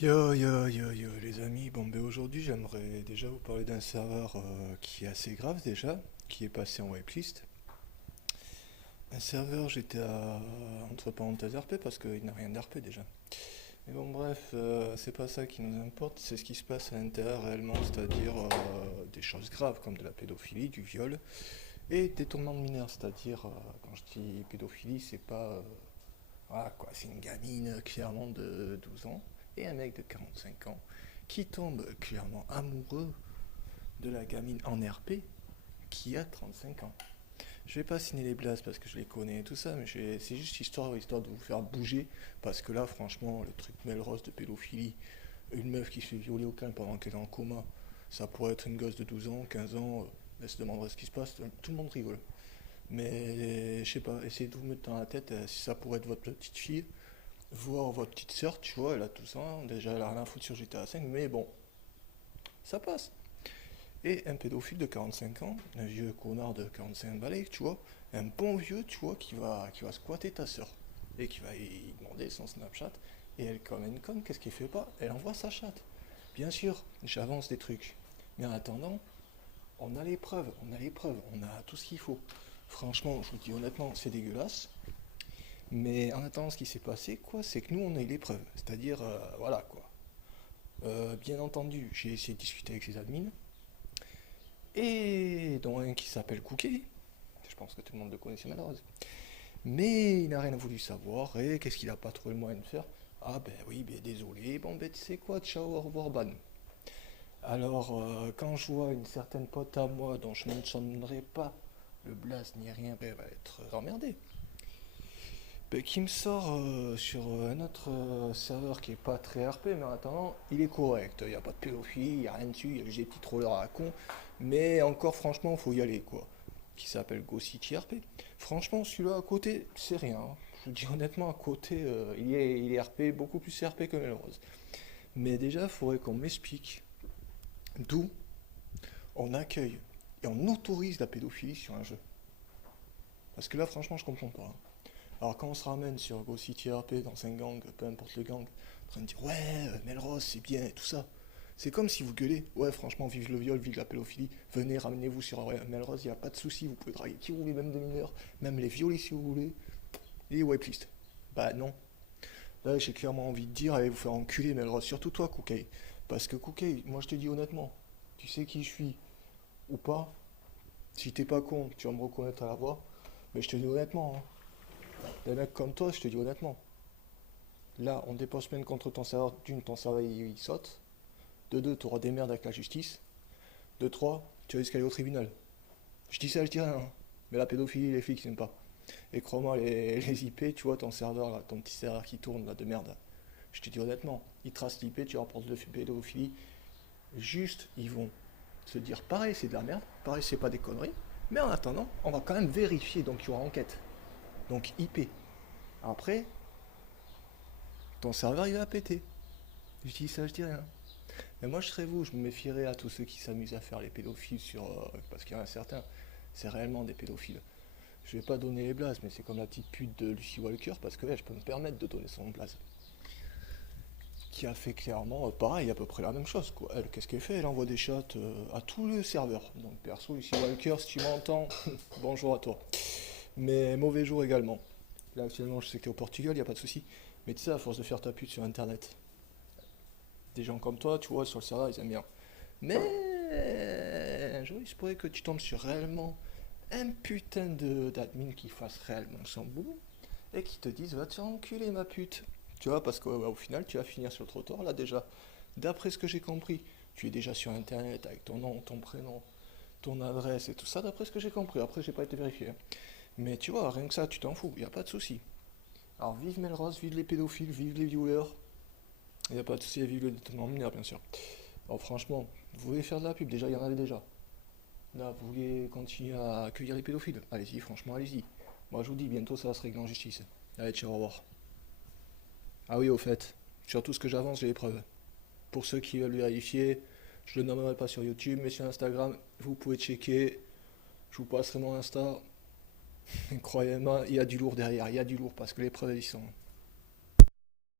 Yo yo yo yo les amis, bon ben aujourd'hui j'aimerais déjà vous parler d'un serveur qui est assez grave déjà, qui est passé en whitelist. Un serveur GTA entre parenthèses RP parce qu'il n'a rien d'RP déjà. Mais bon bref, c'est pas ça qui nous importe, c'est ce qui se passe à l'intérieur réellement, c'est-à-dire des choses graves comme de la pédophilie, du viol et des tournements de mineurs, c'est-à-dire quand je dis pédophilie c'est pas... voilà quoi, c'est une gamine clairement de 12 ans et un mec de 45 ans qui tombe clairement amoureux de la gamine en RP qui a 35 ans. Je vais pas signer les blases parce que je les connais et tout ça, mais c'est juste histoire de vous faire bouger parce que là, franchement, le truc Melrose de pédophilie, une meuf qui se fait violer au calme pendant qu'elle est en coma, ça pourrait être une gosse de 12 ans, 15 ans, elle se demanderait ce qui se passe, tout le monde rigole. Mais je sais pas, essayez de vous mettre dans la tête si ça pourrait être votre petite fille, voir votre petite sœur, tu vois, elle a tout ça, déjà elle a rien à foutre sur GTA 5, mais bon, ça passe. Et un pédophile de 45 ans, un vieux connard de 45 balais, tu vois, un bon vieux, tu vois, qui va squatter ta sœur et qui va y demander son Snapchat. Et elle, comme une conne, qu'est-ce qu'elle fait pas? Elle envoie sa chatte. Bien sûr, j'avance des trucs. Mais en attendant, on a tout ce qu'il faut. Franchement, je vous dis honnêtement, c'est dégueulasse. Mais en attendant, ce qui s'est passé, quoi, c'est que nous, on a eu les preuves. C'est-à-dire, voilà, quoi. Bien entendu, j'ai essayé de discuter avec ses admins. Et dont un qui s'appelle Cookie. Je pense que tout le monde le connaît, c'est malheureux. Mais il n'a rien voulu savoir. Et qu'est-ce qu'il n'a pas trouvé le moyen de faire? Ah ben oui, ben désolé. Bon ben tu sais quoi, ciao, au revoir, ban. Alors, quand je vois une certaine pote à moi dont je ne mentionnerai pas le blast ni rien, ben, elle va être emmerdée. Ben, qui me sort sur un autre serveur qui est pas très RP, mais en attendant, il est correct. Il n'y a pas de pédophilie, il n'y a rien dessus, il y a juste des petits trollers à la con. Mais encore, franchement, faut y aller, quoi. Qui s'appelle Go City RP. Franchement, celui-là à côté, c'est rien, hein. Je vous dis honnêtement, à côté, il est RP, beaucoup plus RP que Melrose. Mais déjà, il faudrait qu'on m'explique d'où on accueille et on autorise la pédophilie sur un jeu. Parce que là, franchement, je comprends pas, hein. Alors quand on se ramène sur Go City RP dans un gang, peu importe le gang, en train de dire ouais, Melrose c'est bien et tout ça. C'est comme si vous gueulez, ouais franchement vive le viol, vive la pédophilie, venez ramenez-vous sur Melrose, il n'y a pas de souci, vous pouvez draguer qui vous voulez, même des mineurs, même les violer si vous voulez, et whitelist. Bah non. Là j'ai clairement envie de dire, allez vous faire enculer Melrose, surtout toi Koukei. Parce que Koukei, moi je te dis honnêtement, tu sais qui je suis ou pas, si t'es pas con, tu vas me reconnaître à la voix, mais je te dis honnêtement, hein, des mecs comme toi, je te dis honnêtement, là, on dépose plainte contre ton serveur. D'une, ton serveur il saute. De deux, tu auras des merdes avec la justice. De trois, tu risques d'aller au tribunal. Je dis ça, je dis rien, hein. Mais la pédophilie, les flics, ils n'aiment pas. Et crois-moi, les IP, tu vois, ton serveur, là, ton petit serveur qui tourne là, de merde. Je te dis honnêtement, ils tracent l'IP, tu rapportes de pédophilie. Juste, ils vont se dire pareil, c'est de la merde. Pareil, c'est pas des conneries. Mais en attendant, on va quand même vérifier, donc il y aura enquête. Donc IP. Après, ton serveur il va péter. Je dis ça, je dis rien. Mais moi, je serais vous, je me méfierais à tous ceux qui s'amusent à faire les pédophiles sur. Parce qu'il y en a certains, c'est réellement des pédophiles. Je vais pas donner les blazes, mais c'est comme la petite pute de Lucy Walker, parce que ouais, je peux me permettre de donner son blaze. Qui a fait clairement, pareil, à peu près la même chose, quoi. Elle, qu'est-ce qu'elle fait? Elle envoie des chats à tous les serveurs. Donc, perso, Lucy Walker, si tu m'entends, bonjour à toi. Mais mauvais jour également. Là, actuellement, je sais que t'es au Portugal, y a pas de souci. Mais tu sais, à force de faire ta pute sur internet, des gens comme toi, tu vois, sur le serveur, ils aiment bien. Mais un jour, il se pourrait que tu tombes sur réellement un putain d'admin qui fasse réellement son boulot et qui te dise va te faire enculer ma pute. Tu vois, parce qu'au final, tu vas finir sur le trottoir là déjà. D'après ce que j'ai compris, tu es déjà sur internet avec ton nom, ton prénom, ton adresse et tout ça, d'après ce que j'ai compris. Après, j'ai pas été vérifié, hein. Mais tu vois, rien que ça, tu t'en fous, y a pas de souci. Alors, vive Melrose, vive les pédophiles, vive les viewers. Y a pas de souci, vive le détournement mineur, bien sûr. Alors, franchement, vous voulez faire de la pub, déjà, il y en avait déjà. Là, vous voulez continuer à accueillir les pédophiles? Allez-y, franchement, allez-y. Moi, je vous dis, bientôt, ça va se régler en justice. Allez, ciao, au revoir. Ah oui, au fait, sur tout ce que j'avance, j'ai les preuves. Pour ceux qui veulent vérifier, je le nommerai pas sur YouTube, mais sur Instagram, vous pouvez checker. Je vous passerai mon Insta. Croyez-moi, il y a du lourd derrière, il y a du lourd parce que les preuves, elles y sont.